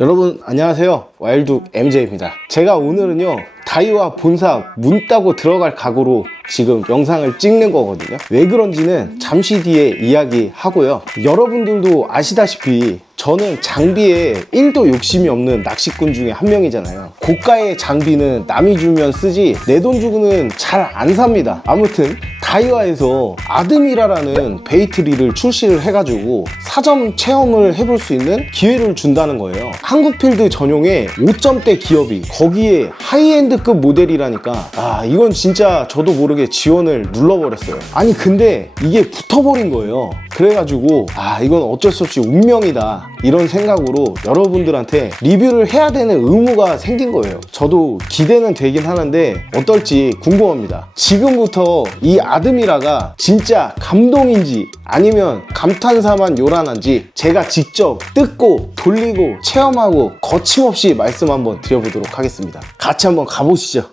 여러분 안녕하세요, 와일드 MJ입니다. 제가 오늘은요 다이와 본사 문 따고 들어갈 각오로 지금 영상을 찍는 거거든요. 왜 그런지는 잠시 뒤에 이야기하고요. 여러분들도 아시다시피 저는 장비에 1도 욕심이 없는 낚시꾼 중에 한 명이잖아요. 고가의 장비는 남이 주면 쓰지 내 돈 주고는 잘 안 삽니다. 아무튼 다이와에서 아드미라라는 베이트릴을 출시를 해가지고 사전 체험을 해볼 수 있는 기회를 준다는 거예요. 한국필드 전용의 5점대 기업이 거기에 하이엔드급 모델이라니까 이건 진짜 저도 모르게 지원을 눌러버렸어요. 아니 근데 이게 붙어버린 거예요. 그래가지고 이건 어쩔 수 없이 운명이다 이런 생각으로 여러분들한테 리뷰를 해야 되는 의무가 생긴 거예요. 저도 기대는 되긴 하는데 어떨지 궁금합니다. 지금부터 이 아드미라가 진짜 감동인지 아니면 감탄사만 요란한지 제가 직접 뜯고 돌리고 체험하고 거침없이 말씀 한번 드려보도록 하겠습니다. 같이 한번 가보시죠.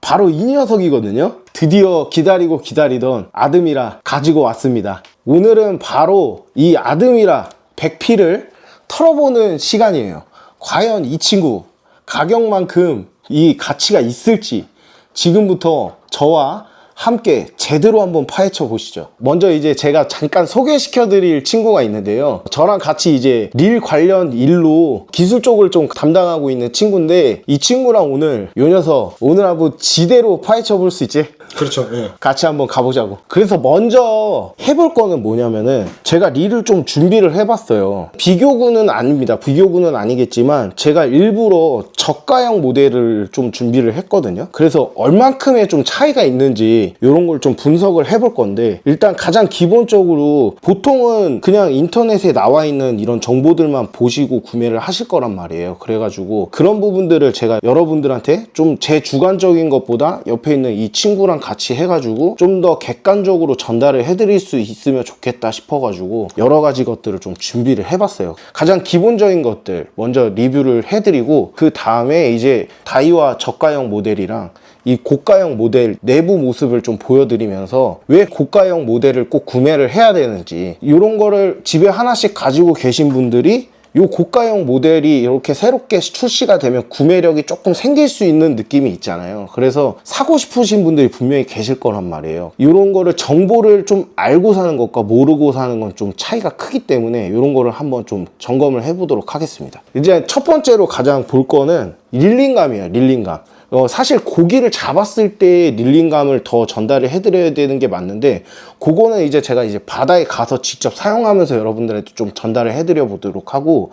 바로 이 녀석이거든요. 드디어 기다리고 기다리던 아드미라 가지고 왔습니다. 오늘은 바로 이 아드미라 100피를 털어보는 시간이에요. 과연 이 친구 가격만큼 이 가치가 있을지 지금부터 저와 함께 제대로 한번 파헤쳐 보시죠. 먼저 이제 제가 잠깐 소개시켜 드릴 친구가 있는데요. 저랑 같이 이제 릴 관련 일로 기술 쪽을 좀 담당하고 있는 친구인데 이 친구랑 오늘 요 녀석 오늘 한번 지대로 파헤쳐 볼 수 있지? 그렇죠. 예. 같이 한번 가보자고. 그래서 먼저 해볼 거는 뭐냐면은 제가 릴을 좀 준비를 해봤어요. 비교군은 아닙니다. 비교군은 아니겠지만 제가 일부러 저가형 모델을 좀 준비를 했거든요. 그래서 얼만큼의 좀 차이가 있는지 이런 걸 좀 분석을 해볼 건데 일단 가장 기본적으로 보통은 그냥 인터넷에 나와 있는 이런 정보들만 보시고 구매를 하실 거란 말이에요. 그래가지고 그런 부분들을 제가 여러분들한테 좀 제 주관적인 것보다 옆에 있는 이 친구랑 같이 해가지고 좀 더 객관적으로 전달을 해드릴 수 있으면 좋겠다 싶어가지고 여러 가지 것들을 좀 준비를 해봤어요. 가장 기본적인 것들 먼저 리뷰를 해드리고 그 다음에 이제 다이와 저가형 모델이랑 이 고가형 모델 내부 모습을 좀 보여드리면서 왜 고가형 모델을 꼭 구매를 해야 되는지 이런 거를 집에 하나씩 가지고 계신 분들이 이 고가형 모델이 이렇게 새롭게 출시가 되면 구매력이 조금 생길 수 있는 느낌이 있잖아요. 그래서 사고 싶으신 분들이 분명히 계실 거란 말이에요. 이런 거를 정보를 좀 알고 사는 것과 모르고 사는 건 좀 차이가 크기 때문에 이런 거를 한번 좀 점검을 해보도록 하겠습니다. 이제 첫 번째로 가장 볼 거는 릴링감이에요. 릴링감. 사실 고기를 잡았을 때 릴링감을 더 전달을 해드려야 되는 게 맞는데 그거는 이제 제가 이제 바다에 가서 직접 사용하면서 여러분들한테 좀 전달을 해드려 보도록 하고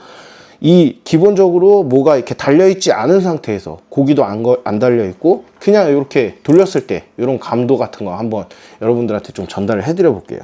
이 기본적으로 뭐가 이렇게 달려있지 않은 상태에서 고기도 안 달려있고 그냥 이렇게 돌렸을 때 이런 감도 같은 거 한번 여러분들한테 좀 전달을 해드려 볼게요.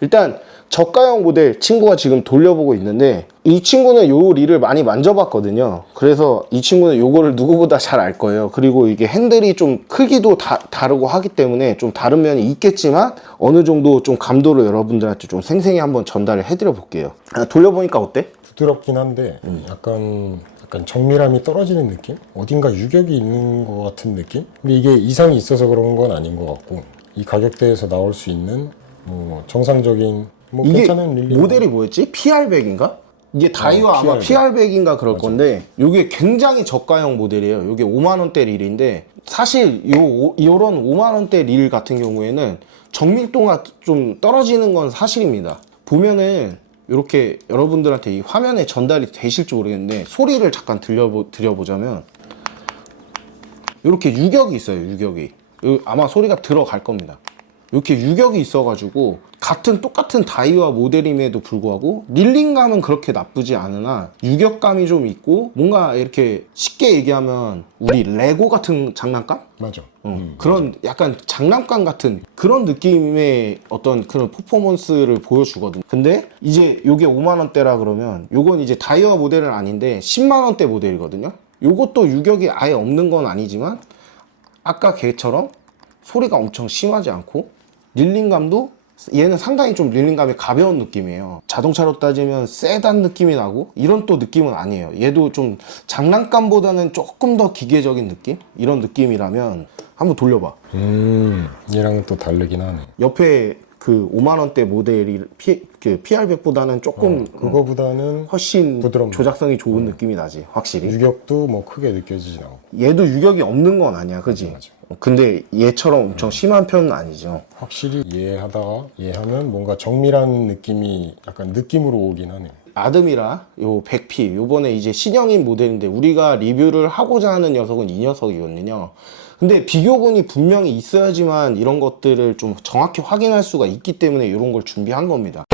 일단 저가형 모델 친구가 지금 돌려보고 있는데 이 친구는 요 릴을 많이 만져봤거든요. 그래서 이 친구는 요거를 누구보다 잘 알 거예요. 그리고 이게 핸들이 좀 크기도 다르고 하기 때문에 좀 다른 면이 있겠지만 어느 정도 좀 감도를 여러분들한테 좀 생생히 한번 전달을 해드려 볼게요. 돌려보니까 어때? 부드럽긴 한데 약간 정밀함이 떨어지는 느낌? 어딘가 유격이 있는 것 같은 느낌? 근데 이게 이상이 있어서 그런 건 아닌 것 같고 이 가격대에서 나올 수 있는 뭐 정상적인 이게 괜찮은 릴링 모델이 뭐였지? PR100인가? 이게 다이와 아마 PR100인가 그럴 건데 이게 굉장히 저가형 모델이에요. 이게 5만원대 릴인데 사실 요런 5만원대 릴 같은 경우에는 정밀도가 좀 떨어지는 건 사실입니다. 보면은 이렇게 여러분들한테 이 화면에 전달이 되실지 모르겠는데 소리를 잠깐 드려보자면 이렇게 유격이 있어요. 유격이 아마 소리가 들어갈 겁니다. 이렇게 유격이 있어가지고 똑같은 다이와 모델임에도 불구하고 릴링감은 그렇게 나쁘지 않으나 유격감이 좀 있고 뭔가 이렇게 쉽게 얘기하면 우리 레고 같은 장난감? 맞아. 그런 약간 장난감 같은 그런 느낌의 어떤 그런 퍼포먼스를 보여주거든요. 근데 이제 요게 5만원대라 그러면 요건 이제 다이와 모델은 아닌데 10만원대 모델이거든요. 요것도 유격이 아예 없는 건 아니지만 아까 걔처럼 소리가 엄청 심하지 않고 릴링감도 얘는 상당히 좀 릴링감이 가벼운 느낌이에요. 자동차로 따지면 세단 느낌이 나고 이런 또 느낌은 아니에요. 얘도 좀 장난감보다는 조금 더 기계적인 느낌? 이런 느낌이라면 한번 돌려봐. 얘랑은 또 다르긴 하네. 옆에 그 5만원대 모델이 그 PR100보다는 조금 그거보다는 훨씬 부드럽네. 조작성이 좋은 느낌이 나지, 확실히. 유격도 뭐 크게 느껴지진 않고. 얘도 유격이 없는 건 아니야, 그지? 맞아. 근데 얘처럼 엄청 심한 편은 아니죠. 확실히 얘 하다가 얘 하면 뭔가 정밀한 느낌이 약간 느낌으로 오긴 하네. 아드미라 요 100P 요번에 이제 신형인 모델인데 우리가 리뷰를 하고자 하는 녀석은 이 녀석이거든요. 근데 비교군이 분명히 있어야지만 이런 것들을 좀 정확히 확인할 수가 있기 때문에 이런 걸 준비한 겁니다.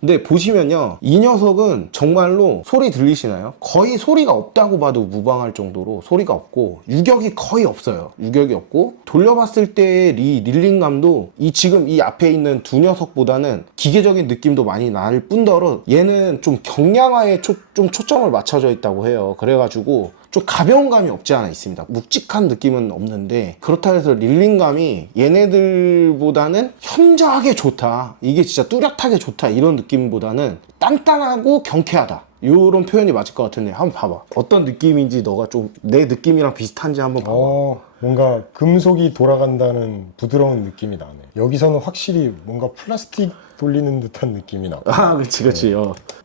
근데 보시면요, 이 녀석은 정말로 소리 들리시나요? 거의 소리가 없다고 봐도 무방할 정도로 소리가 없고 유격이 거의 없어요. 유격이 없고 돌려봤을 때의 릴링감도 지금 이 앞에 있는 두 녀석보다는 기계적인 느낌도 많이 날 뿐더러 얘는 좀 경량화에 좀 초점을 맞춰져 있다고 해요. 그래가지고 좀 가벼운 감이 없지 않아 있습니다. 묵직한 느낌은 없는데 그렇다 해서 릴링감이 얘네들보다는 현저하게 좋다, 이게 진짜 뚜렷하게 좋다 이런 느낌보다는 단단하고 경쾌하다, 이런 표현이 맞을 것 같은데 한번 봐봐. 어떤 느낌인지 너가 좀 내 느낌이랑 비슷한지 한번 봐봐. 뭔가 금속이 돌아간다는 부드러운 느낌이 나네. 여기서는 확실히 뭔가 플라스틱 돌리는 듯한 느낌이 나고. 아, 그치.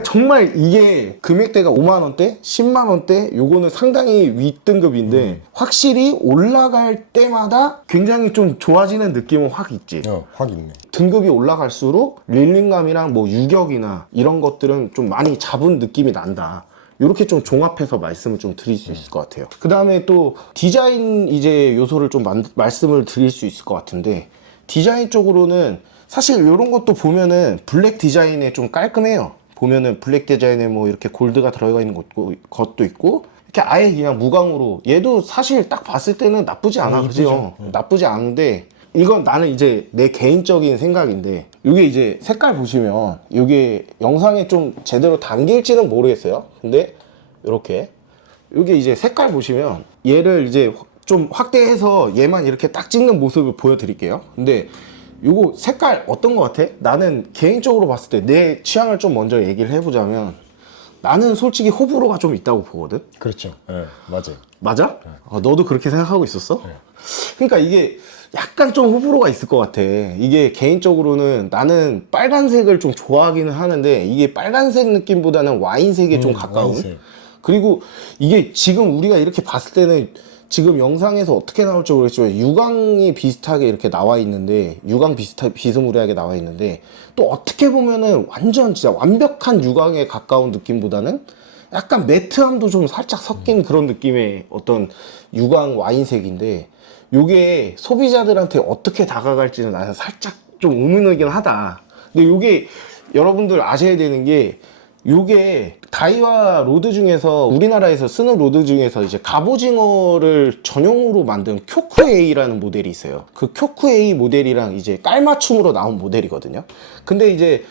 정말 이게 금액대가 5만원대? 10만원대? 요거는 상당히 윗등급인데 확실히 올라갈 때마다 굉장히 좀 좋아지는 느낌은 확 있지. 확 있네. 등급이 올라갈수록 릴링감이랑 뭐 유격이나 이런 것들은 좀 많이 잡은 느낌이 난다. 이렇게 좀 종합해서 말씀을 좀 드릴 수 있을 것 같아요. 그 다음에 또 디자인 이제 요소를 좀 말씀을 드릴 수 있을 것 같은데, 디자인 쪽으로는 사실 이런 것도 보면은 블랙 디자인에 좀 깔끔해요. 보면은 블랙 디자인에 뭐 이렇게 골드가 들어가 있는 것도 있고 이렇게 아예 그냥 무광으로, 얘도 사실 딱 봤을 때는 나쁘지 않아. 그죠? 나쁘지 않은데 이건 나는 이제 내 개인적인 생각인데, 이게 이제 색깔 보시면 이게 영상에 좀 제대로 담길지는 모르겠어요. 근데 이렇게 이게 이제 색깔 보시면 얘를 이제 좀 확대해서 얘만 이렇게 딱 찍는 모습을 보여드릴게요. 근데 요거 색깔 어떤 것 같아? 나는 개인적으로 봤을 때 내 취향을 좀 먼저 얘기를 해보자면 나는 솔직히 호불호가 좀 있다고 보거든. 그렇죠. 맞아요. 맞아? 너도 그렇게 생각하고 있었어? 그러니까 이게 약간 좀 호불호가 있을 것 같아. 이게 개인적으로는 나는 빨간색을 좀 좋아하기는 하는데 이게 빨간색 느낌보다는 와인색에 좀 가까운. 와인색. 그리고 이게 지금 우리가 이렇게 봤을 때는 지금 영상에서 어떻게 나올지 모르겠지만 유광이 비슷하게 이렇게 나와 있는데, 유광 비스무리하게 나와 있는데, 또 어떻게 보면은 완전 진짜 완벽한 유광에 가까운 느낌보다는 약간 매트함도 좀 살짝 섞인 그런 느낌의 어떤 유광 와인색인데, 요게 소비자들한테 어떻게 다가갈지는 나는 살짝 좀 의문이긴 하다. 근데 요게 여러분들 아셔야 되는 게, 요게 다이와 로드 중에서 우리나라에서 쓰는 로드 중에서 이제 갑오징어를 전용으로 만든 쿄쿠 A라는 모델이 있어요. 그 쿄쿠 A 모델이랑 이제 깔맞춤으로 나온 모델이거든요. 근데 이제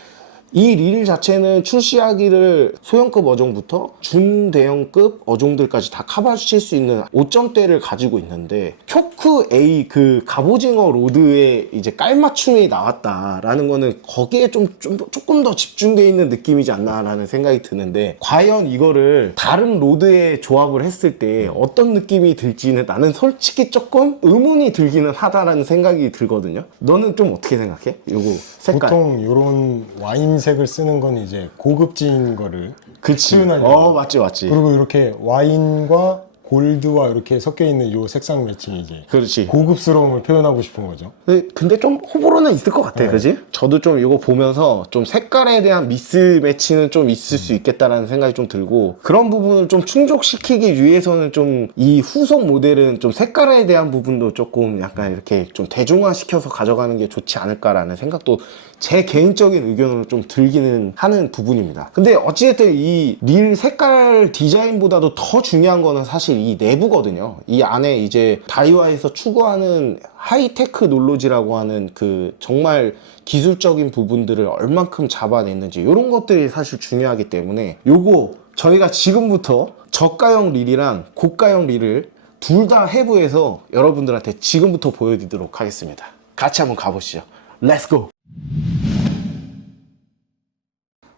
이 릴 자체는 출시하기를 소형급 어종부터 중대형급 어종들까지 다 커버칠 수 있는 5점대를 가지고 있는데, 쿄쿠 A 그 갑오징어 로드에 이제 깔맞춤이 나왔다라는 거는 거기에 조금 더 집중되어 있는 느낌이지 않나라는 생각이 드는데, 과연 이거를 다른 로드에 조합을 했을 때 어떤 느낌이 들지는 나는 솔직히 조금 의문이 들기는 하다라는 생각이 들거든요. 너는 좀 어떻게 생각해? 요거 색깔. 보통 이런 와인색을 쓰는 건 이제 고급진 거를 그치. 표현하려고. 맞지. 그리고 이렇게 와인과 골드와 이렇게 섞여 있는 요 색상 매칭이 이제 그렇지. 고급스러움을 표현하고 싶은 거죠. 근데 좀 호불호는 있을 것 같아. 그지? 저도 좀 이거 보면서 좀 색깔에 대한 미스매치는 좀 있을 수 있겠다라는 생각이 좀 들고, 그런 부분을 좀 충족시키기 위해서는 좀 이 후속 모델은 좀 색깔에 대한 부분도 조금 약간 이렇게 좀 대중화시켜서 가져가는 게 좋지 않을까라는 생각도 제 개인적인 의견으로 좀 들기는 하는 부분입니다. 근데 어찌됐든 이 릴 색깔 디자인보다도 더 중요한 거는 사실 이 내부거든요. 이 안에 이제 다이와에서 추구하는 하이테크 놀로지라고 하는 그 정말 기술적인 부분들을 얼만큼 잡아냈는지, 이런 것들이 사실 중요하기 때문에 요거 저희가 지금부터 저가형 릴이랑 고가형 릴을 둘 다 해부해서 여러분들한테 지금부터 보여드리도록 하겠습니다. 같이 한번 가보시죠. 렛츠고!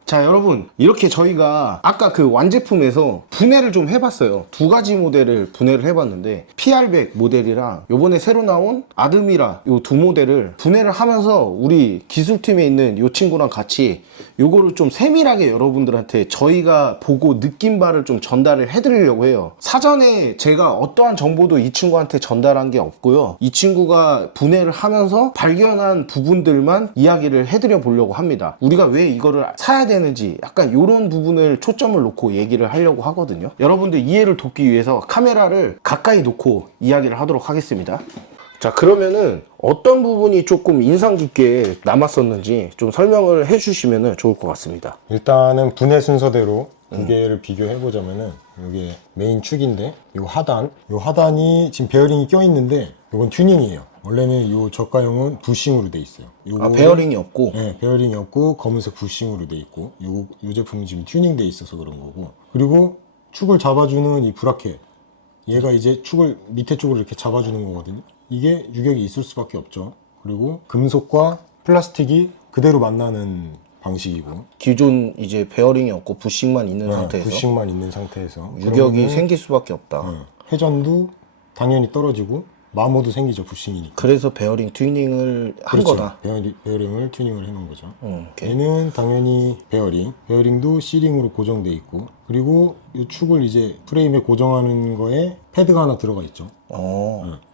자, 여러분, 이렇게 저희가 아까 그 완제품에서 분해를 좀 해봤어요. 두 가지 모델을 분해를 해봤는데 PR100 모델이랑 요번에 새로 나온 아드미라 요 두 모델을 분해를 하면서 우리 기술팀에 있는 요 친구랑 같이 요거를 좀 세밀하게 여러분들한테 저희가 보고 느낀 바를 좀 전달을 해드리려고 해요. 사전에 제가 어떠한 정보도 이 친구한테 전달한 게 없고요. 이 친구가 분해를 하면서 발견한 부분들만 이야기를 해드려 보려고 합니다. 우리가 왜 이거를 사야 되는지 약간 이런 부분을 초점을 놓고 얘기를 하려고 하거든요. 여러분들 이해를 돕기 위해서 카메라를 가까이 놓고 이야기를 하도록 하겠습니다. 자, 그러면은 어떤 부분이 조금 인상 깊게 남았었는지 좀 설명을 해주시면 좋을 것 같습니다. 일단은 분해 순서대로 두 개를 비교해 보자면은 이게 메인 축인데 요 하단이 지금 베어링이 껴 있는데 이건 튜닝이에요. 원래는 요 저가형은 부싱으로 돼 있어요. 아, 베어링이 없고? 네, 베어링이 없고 검은색 부싱으로 돼 있고 요 제품은 지금 튜닝 돼 있어서 그런 거고, 그리고 축을 잡아주는 이 브라켓, 얘가 이제 축을 밑에 쪽으로 이렇게 잡아주는 거거든요. 이게 유격이 있을 수밖에 없죠. 그리고 금속과 플라스틱이 그대로 만나는 방식이고, 기존 이제 베어링이 없고 부싱만 있는 상태에서 부싱만 있는 상태에서 유격이 생길 수밖에 없다. 회전도 당연히 떨어지고 마모도 생기죠, 부싱이니까. 그래서 베어링 튜닝을 한 그렇죠. 거다. 베어링을 튜닝을 해놓은 거죠. 오케이. 얘는 당연히 베어링도 C링으로 고정돼 있고, 그리고 이 축을 이제 프레임에 고정하는 거에 패드가 하나 들어가 있죠.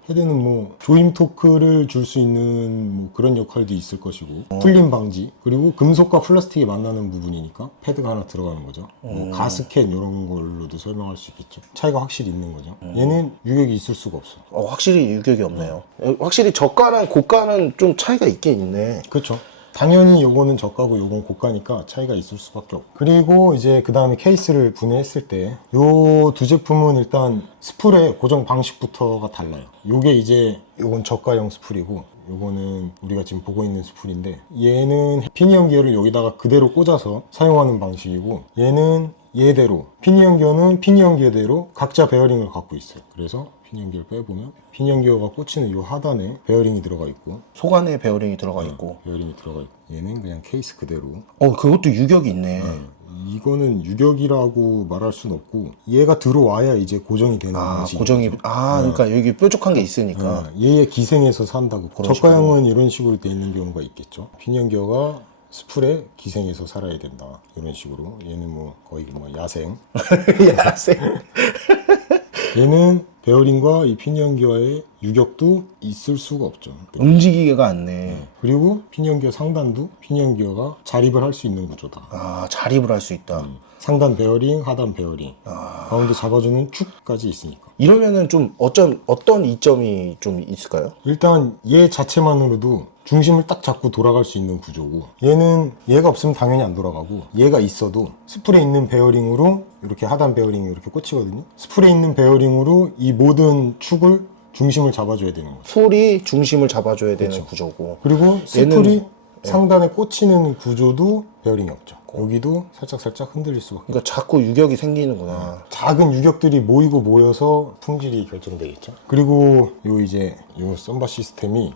헤드는 뭐 조임 토크를 줄 수 있는 뭐 그런 역할도 있을 것이고, 풀림 방지, 그리고 금속과 플라스틱이 만나는 부분이니까 패드가 하나 들어가는 거죠. 뭐 가스캔 이런 걸로도 설명할 수 있겠죠. 차이가 확실히 있는 거죠. 얘는 유격이 있을 수가 없어. 확실히 유격이 없네요. 확실히 저가랑 고가는 좀 차이가 있긴 있네. 그렇죠. 당연히 요거는 저가고 요건 고가니까 차이가 있을 수밖에 없고, 그리고 이제 그 다음에 케이스를 분해했을 때 요 두 제품은 일단 스풀의 고정 방식부터가 달라요. 요게 이제 요건 저가형 스풀이고 요거는 우리가 지금 보고 있는 스풀인데, 얘는 피니언 기어를 여기다가 그대로 꽂아서 사용하는 방식이고, 얘는 얘대로 피니언 기어대로 각자 베어링을 갖고 있어요. 그래서 피니언 기어를 빼보면 피니언 기어가 꽂히는 이 하단에 베어링이 들어가 있고, 속안에 베어링이 들어가 있고, 베어링이 들어가 있고, 얘는 그냥 케이스 그대로. 그것도 유격이 있네. 이거는 유격이라고 말할 순 없고, 얘가 들어와야 이제 고정이 되는 방식. 고정이 그러니까 여기 뾰족한 게 있으니까. 얘의 기생에서 산다고. 저가형은 이런 식으로 돼 있는 경우가 있겠죠. 피니언 기어가 스풀에 기생해서 살아야 된다, 이런 식으로. 얘는 뭐 거의 뭐 야생. 야생. 얘는 베어링과 이 피니언 기어의 유격도 있을 수가 없죠. 움직이기가 않네. 그리고 피니언 기어 상단도 피니언 기어가 자립을 할 수 있는 구조다. 자립을 할 수 있다. 상단 베어링, 하단 베어링, 가운데 잡아주는 축까지 있으니까. 이러면은 좀 어떤 이점이 좀 있을까요? 일단 얘 자체만으로도 중심을 딱 잡고 돌아갈 수 있는 구조고, 얘가 없으면 당연히 안 돌아가고, 얘가 있어도 스풀에 있는 베어링으로 이렇게 하단 베어링이 이렇게 꽂히거든요. 스풀에 있는 베어링으로 이 모든 축을 중심을 잡아줘야 되는 거죠. 풀이 중심을 잡아줘야 되는 구조고, 그리고 스풀이 상단에 꽂히는 구조도 베어링이 없죠. 여기도 살짝 흔들릴 수밖에. 그러니까 자꾸 유격이 생기는구나. 작은 유격들이 모여서 품질이 결정되겠죠. 그리고 요 썸바 시스템이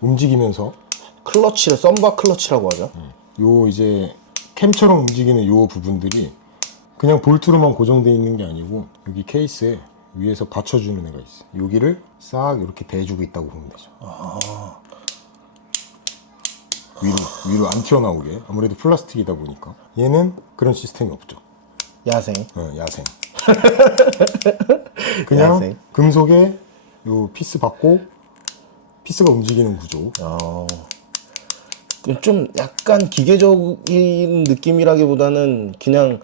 움직이면서 썸바 클러치라고 하죠. 요 이제 캠처럼 움직이는 요 부분들이 그냥 볼트로만 고정되어 있는 게 아니고, 여기 케이스에 위에서 받쳐주는 애가 있어. 여기를 싹 이렇게 대주고 있다고 보면 되죠. 위로 안 튀어나오게. 아무래도 플라스틱이다 보니까. 얘는 그런 시스템이 없죠. 야생. 야생. 그냥 야생. 금속에 요 피스 받고 피스가 움직이는 구조. 좀 약간 기계적인 느낌이라기보다는 그냥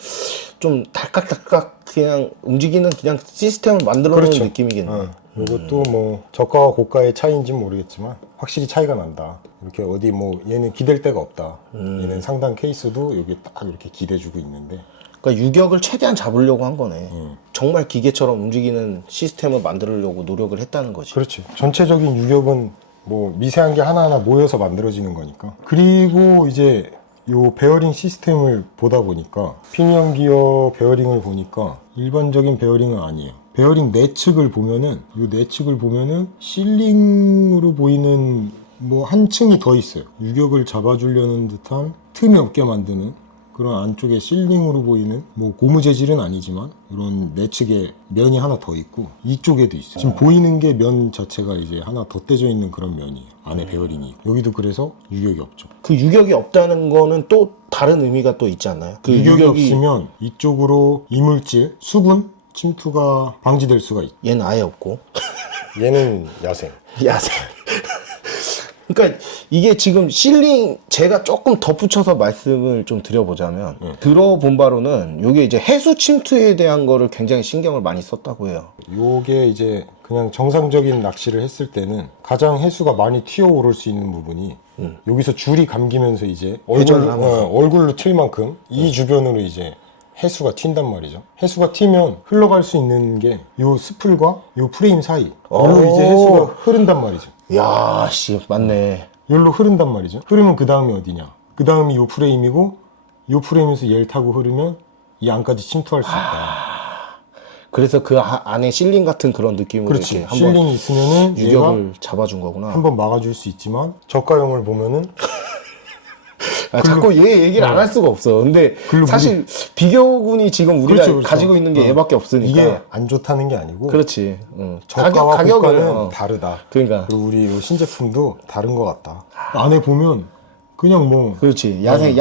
좀 달깍달깍 그냥 움직이는 그냥 시스템을 만들어 놓은 느낌이겠네. 이것도 뭐 저가와 고가의 차이인지는 모르겠지만 확실히 차이가 난다. 이렇게 어디 뭐 얘는 기댈 데가 없다. 얘는 상단 케이스도 여기 딱 이렇게 기대주고 있는데, 그러니까 유격을 최대한 잡으려고 한 거네. 정말 기계처럼 움직이는 시스템을 만들려고 노력을 했다는 거지. 그렇지. 전체적인 유격은 뭐 미세한 게 하나하나 모여서 만들어지는 거니까. 그리고 이제 요 베어링 시스템을 보다 보니까 피니언 기어 베어링을 보니까 일반적인 베어링은 아니에요. 베어링 내측을 보면은 요 내측을 보면은 실링으로 보이는 뭐 한 층이 더 있어요. 유격을 잡아주려는 듯한 틈이 없게 만드는 그런 안쪽에 실링으로 보이는 뭐 고무 재질은 아니지만 이런 내측에 면이 하나 더 있고 이쪽에도 있어요. 지금 보이는 게 면 자체가 이제 하나 덧대져 있는 그런 면이에요. 안에 베어링이 있고. 여기도 그래서 유격이 없죠. 그 유격이 없다는 거는 또 다른 의미가 또 있지 않나요? 그 유격이 없으면 이쪽으로 이물질, 수분 침투가 방지될 수가 있죠. 얘는 아예 없고. 얘는 야생. 야생. 그러니까 이게 지금 실링 제가 조금 덧붙여서 말씀을 좀 드려보자면 들어본 바로는 이게 이제 해수 침투에 대한 거를 굉장히 신경을 많이 썼다고 해요. 요게 이제 그냥 정상적인 낚시를 했을 때는 가장 해수가 많이 튀어오를 수 있는 부분이 여기서 줄이 감기면서 이제 회전을 하면서. 얼굴로 튈 만큼 이 주변으로 이제 해수가 튄단 말이죠. 해수가 튀면 흘러갈 수 있는 게 요 스플과 요 프레임 사이. 여기로 이제 해수가 흐른단 말이죠. 야, 씨, 맞네. 여기로 흐른단 말이죠. 흐르면 그 다음이 어디냐? 그 다음이 요 프레임이고 요 프레임에서 얘를 타고 흐르면 이 안까지 침투할 수 있다. 그래서 그 안에 실링 같은 그런 느낌으로 그렇지. 이렇게 한번 실링이 있으면은 얘가 유격을 잡아준 거구나. 한번 막아줄 수 있지만 저가형을 보면은 아, 자꾸 얘 얘기를 안 할 수가 없어. 근데 글로 사실 비교군이 지금 우리가 그렇죠, 그렇죠. 가지고 있는 게 얘밖에 없으니까. 이게 안 좋다는 게 아니고 그렇지. 저가와 고가는 어. 다르다. 그러니까. 그리고 우리 요 신제품도 다른 것 같다. 안에 보면 그냥 뭐 그렇지. 야생이지.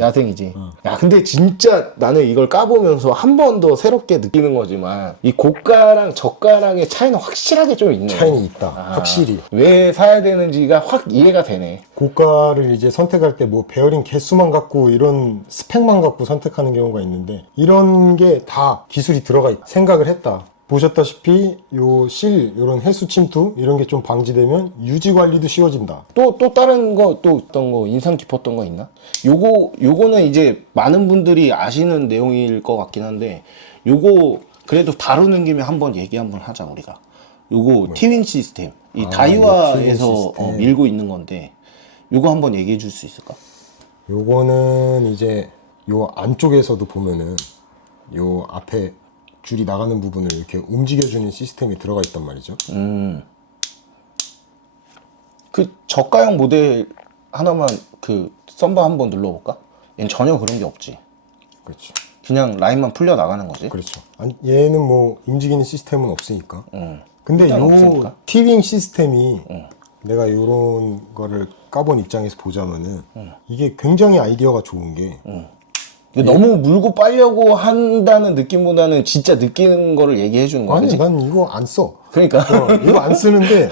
야생이지. 야, 근데 진짜 나는 이걸 까보면서 한 번 더 새롭게 느끼는 거지만 이 고가랑 저가랑의 차이는 확실하게 좀 있네. 차이는 있다. 아, 확실히. 왜 사야 되는지가 확 이해가 되네. 고가를 이제 선택할 때 뭐 베어링 개수만 갖고 이런 스펙만 갖고 선택하는 경우가 있는데 이런 게 다 기술이 들어가 있다. 생각을 했다. 보셨다시피 요 실, 요런 해수 침투 이런 게 좀 방지되면 유지 관리도 쉬워진다. 또 다른 거, 또 어떤 거 인상 깊었던 거 있나? 요거는 이제 많은 분들이 아시는 내용일 것 같긴 한데, 요거 그래도 다루는 김에 한번 얘기 한번 하자, 우리가. 요거 티윙 시스템. 이 아, 다이와에서 티윙 시스템. 밀고 있는 건데, 요거 한번 얘기해 줄 수 있을까? 요거는 이제 요 안쪽에서도 보면은 요 앞에 줄이 나가는 부분을 이렇게 움직여주는 시스템이 들어가 있단 말이죠. 그 저가형 모델 하나만 그 썸바 한번 눌러볼까? 얘는 전혀 그런 게 없지. 그렇죠. 그냥 라인만 풀려 나가는 거지. 그렇죠. 얘는 뭐 움직이는 시스템은 없으니까. 근데 일단 요 없으니까. 티윙 시스템이 내가 요런 거를 까본 입장에서 보자면은 이게 굉장히 아이디어가 좋은 게 이게 너무 물고 빨려고 한다는 느낌보다는 진짜 느끼는 거를 얘기해 주는 거야. 아니 그치? 난 이거 안 써. 그러니까. 이거 안 쓰는데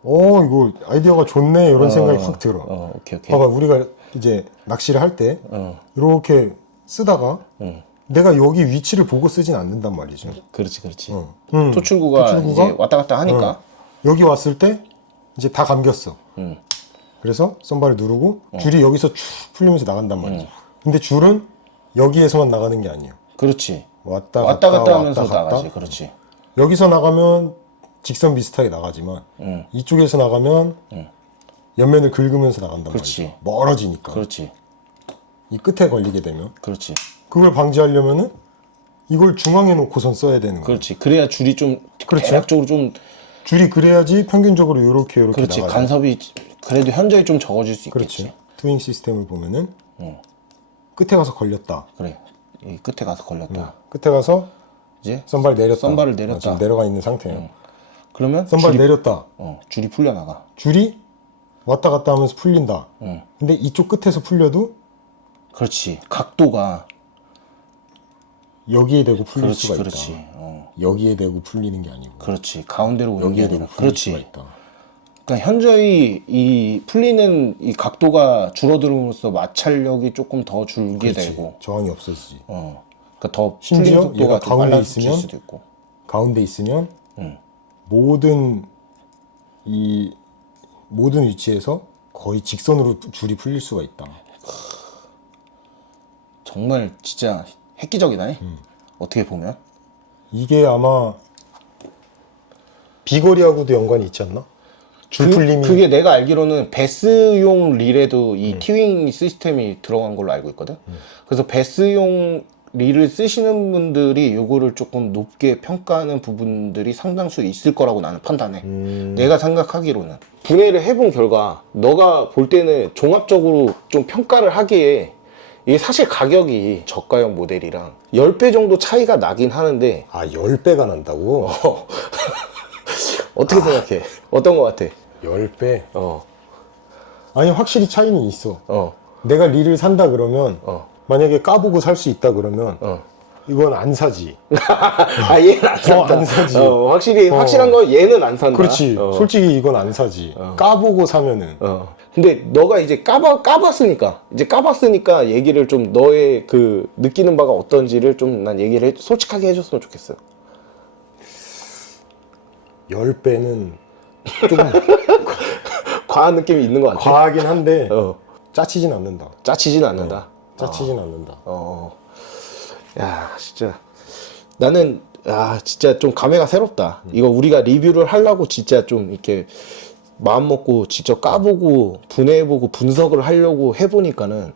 이거 아이디어가 좋네 이런 생각이 확 들어. 오케이. 봐봐 우리가 이제 낚시를 할 때 이렇게 쓰다가 내가 여기 위치를 보고 쓰진 않는단 말이죠. 그렇지. 토출구가 이제 왔다 갔다 하니까. 여기 왔을 때 이제 다 감겼어. 그래서 썬바를 누르고 줄이 여기서 쭉 풀리면서 나간단 말이죠. 근데 줄은 여기에서만 나가는 게 아니에요. 그렇지. 왔다 갔다 하면서 왔다 갔다. 나가지. 그렇지. 여기서 나가면 직선 비슷하게 나가지만 이쪽에서 나가면 옆면을 긁으면서 나간단 그렇지. 말이죠. 멀어지니까. 그렇지. 이 끝에 걸리게 되면 그렇지. 그걸 방지하려면은 이걸 중앙에 놓고선 써야 되는 거예요. 그렇지. 그래야 줄이 좀 그렇죠. 대략적으로 좀 줄이 그래야지 평균적으로 이렇게 그렇지. 나가요. 간섭이 그래도 현저히 좀 적어질 수 있겠지. 그렇지. 트윙 시스템을 보면은 끝에 가서 걸렸다. 그래. 이 끝에 가서 걸렸다. 끝에 가서 이제 썬바를 내렸다. 썬바를 내렸다. 지금 내려가 있는 상태예요. 그러면 썬바를 내렸다. 줄이 풀려 나가. 줄이 왔다 갔다 하면서 풀린다. 근데 이쪽 끝에서 풀려도 그렇지. 각도가 여기에 대고 풀릴 그렇지. 수가 그렇지. 있다. 여기에 대고 풀리는 게 아니고 그렇지. 가운데로 오는 게 여기에 아니라. 대고 풀릴 그렇지. 수가 있다. 그러니까 현저히 이 풀리는 이 각도가 줄어들음으로써 마찰력이 조금 더 줄게 그렇지. 되고, 저항이 없어지지. 그러니까 더 심지어 풀리는 얘가 속도가 좀 가운데 빨라질 있으면 수도 있고. 가운데 있으면 모든 위치에서 거의 직선으로 줄이 풀릴 수가 있다. 정말 진짜 획기적이다. 어떻게 보면. 이게 아마 비거리하고도 연관이 있지 않나? 줄풀림이 그게 내가 알기로는 베스용 릴에도 이 티윙 시스템이 들어간 걸로 알고 있거든. 그래서 베스용 릴을 쓰시는 분들이 이거를 조금 높게 평가하는 부분들이 상당수 있을 거라고 나는 판단해. 내가 생각하기로는. 분해를 해본 결과 너가 볼 때는 종합적으로 좀 평가를 하기에 이게 사실 가격이 저가형 모델이랑 10배 정도 차이가 나긴 하는데 10배가 난다고? 어떻게 생각해? 어떤 거 같아? 10배? 어. 아니 확실히 차이는 있어. 어. 내가 릴을 산다 그러면 만약에 까보고 살 수 있다 그러면 이건 안 사지. 아, 얘는 안 산다. 안 사지. 확실히 확실한 건 얘는 안 산다. 그렇지. 솔직히 이건 안 사지. 까보고 사면은. 근데 너가 이제 까봤으니까 얘기를 좀 너의 그 느끼는 바가 어떤지를 좀 난 얘기를 솔직하게 해줬으면 좋겠어. 10배는 조금 과한 느낌이 있는 것 같아. 과하긴 한데 어. 짜치진 않는다. 짜치진 않는다. 짜치진 않는다. 야, 진짜 나는 진짜 좀 감회가 새롭다. 이거 우리가 리뷰를 하려고 진짜 좀 이렇게 마음 먹고 직접 까보고 분해해보고 분석을 하려고 해보니까는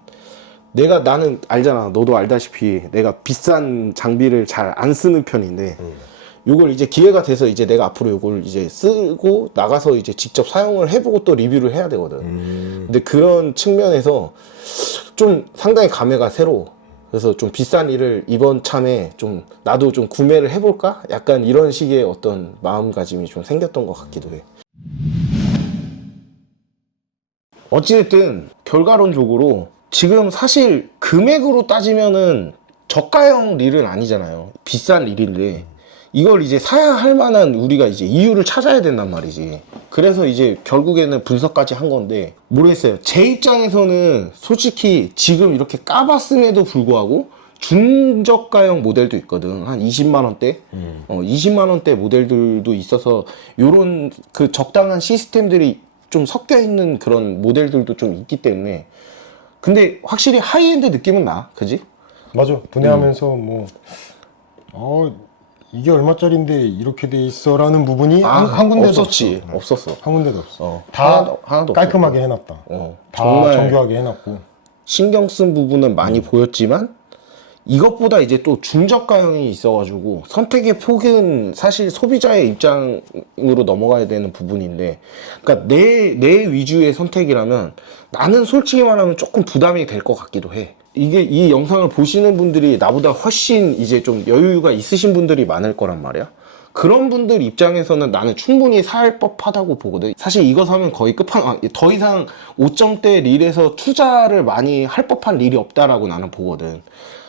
나는 알잖아. 너도 알다시피 내가 비싼 장비를 잘 안 쓰는 편인데 요걸 이제 기회가 돼서 이제 내가 앞으로 요걸 이제 쓰고 나가서 이제 직접 사용을 해보고 또 리뷰를 해야 되거든. 근데 그런 측면에서 좀 상당히 감회가 새로워. 그래서 좀 비싼 일을 이번 참에 좀 나도 좀 구매를 해볼까? 약간 이런 식의 어떤 마음가짐이 좀 생겼던 것 같기도 해. 어찌됐든 결과론적으로 지금 사실 금액으로 따지면은 저가형 릴은 아니잖아요. 비싼 릴인데 이걸 이제 사야 할 만한 우리가 이제 이유를 찾아야 된단 말이지. 그래서 이제 결국에는 분석까지 한 건데 모르겠어요. 제 입장에서는 솔직히 지금 이렇게 까봤음에도 불구하고 중저가형 모델도 있거든. 한 20만 원대? 20만 원대 모델들도 있어서 요런 그 적당한 시스템들이 좀 섞여 있는 그런 모델들도 좀 있기 때문에 근데 확실히 하이엔드 느낌은 나. 그지? 맞아. 분해하면서 이게 얼마짜린데 이렇게 돼 있어라는 부분이 한 군데도 없었지. 없었어. 한 군데도 없어. 하나도 깔끔하게 해놨다. 다 정말 정교하게 해놨고. 신경 쓴 부분은 많이 보였지만 이것보다 이제 또 중저가형이 있어가지고 선택의 폭은 사실 소비자의 입장으로 넘어가야 되는 부분인데 그러니까 내 위주의 선택이라면 나는 솔직히 말하면 조금 부담이 될 것 같기도 해. 이게 이 영상을 보시는 분들이 나보다 훨씬 이제 좀 여유가 있으신 분들이 많을 거란 말이야. 그런 분들 입장에서는 나는 충분히 살 법하다고 보거든. 사실 이거 사면 거의 더 이상 5점대 릴에서 투자를 많이 할 법한 릴이 없다라고 나는 보거든.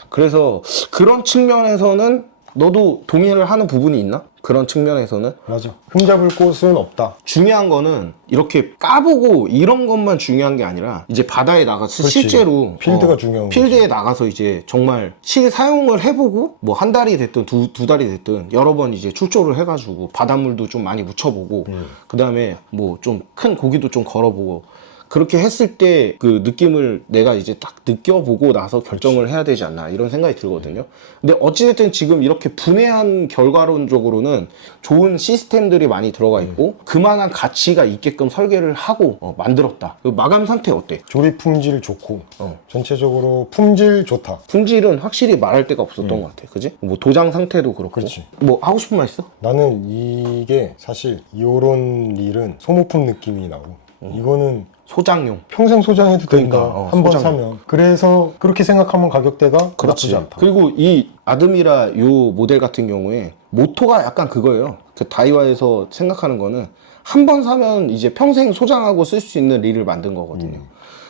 그래서 그런 측면에서는 너도 동의를 하는 부분이 있나? 그런 측면에서는? 맞아. 흠잡을 곳은 없다. 중요한 거는 이렇게 까보고 이런 것만 중요한 게 아니라 이제 바다에 나가서 그렇지. 실제로 필드가 중요한 필드에 나가서 이제 정말 실사용을 해보고 뭐 한 달이 됐든 두 달이 됐든 여러 번 이제 출조를 해가지고 바닷물도 좀 많이 묻혀보고 그 다음에 뭐 좀 큰 고기도 좀 걸어보고 그렇게 했을 때 그 느낌을 내가 이제 딱 느껴보고 나서 결정을 해야 되지 않나 이런 생각이 들거든요. 근데 어찌됐든 지금 이렇게 분해한 결과론적으로는 좋은 시스템들이 많이 들어가 있고 그만한 가치가 있게끔 설계를 하고 만들었다. 그 마감 상태 어때? 조립 품질 좋고 전체적으로 품질 좋다. 품질은 확실히 말할 데가 없었던 것 같아. 그지? 뭐 도장 상태도 그렇고. 그렇지. 뭐 하고 싶은 말 있어? 나는 이게 사실 요런 릴은 소모품 느낌이 나고 이거는 소장용. 평생 소장해도 된다. 그러니까, 한 번 소장. 사면. 그래서 그렇게 생각하면 가격대가 그렇지. 나쁘지 않다. 그리고 이 아드미라 요 모델 같은 경우에 모토가 약간 그거예요. 그 다이와에서 생각하는 거는 한 번 사면 이제 평생 소장하고 쓸 수 있는 릴을 만든 거거든요.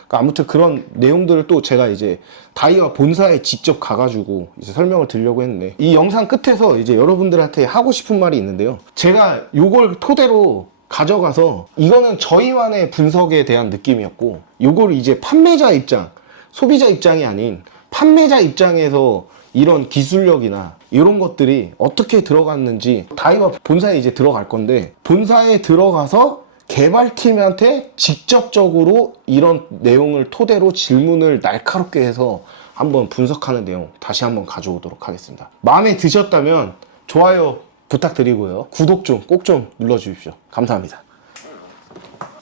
그러니까 아무튼 그런 내용들을 또 제가 이제 다이와 본사에 직접 가가지고 이제 설명을 드리려고 했는데 이 영상 끝에서 이제 여러분들한테 하고 싶은 말이 있는데요. 제가 요걸 토대로 가져가서 이거는 저희만의 분석에 대한 느낌이었고 요거를 이제 판매자 입장, 소비자 입장이 아닌 판매자 입장에서 이런 기술력이나 이런 것들이 어떻게 들어갔는지 다이와 본사에 이제 들어갈 건데 본사에 들어가서 개발팀한테 직접적으로 이런 내용을 토대로 질문을 날카롭게 해서 한번 분석하는 내용 다시 한번 가져오도록 하겠습니다. 마음에 드셨다면 좋아요 부탁드리고요. 구독 좀 꼭 좀 눌러주십시오. 감사합니다.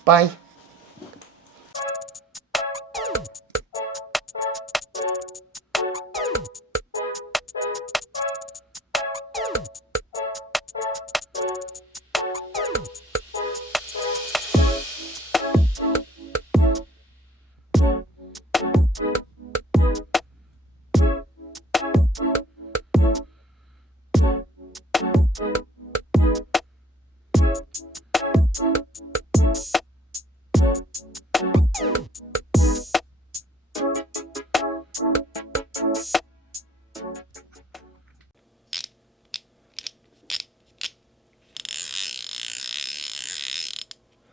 빠이.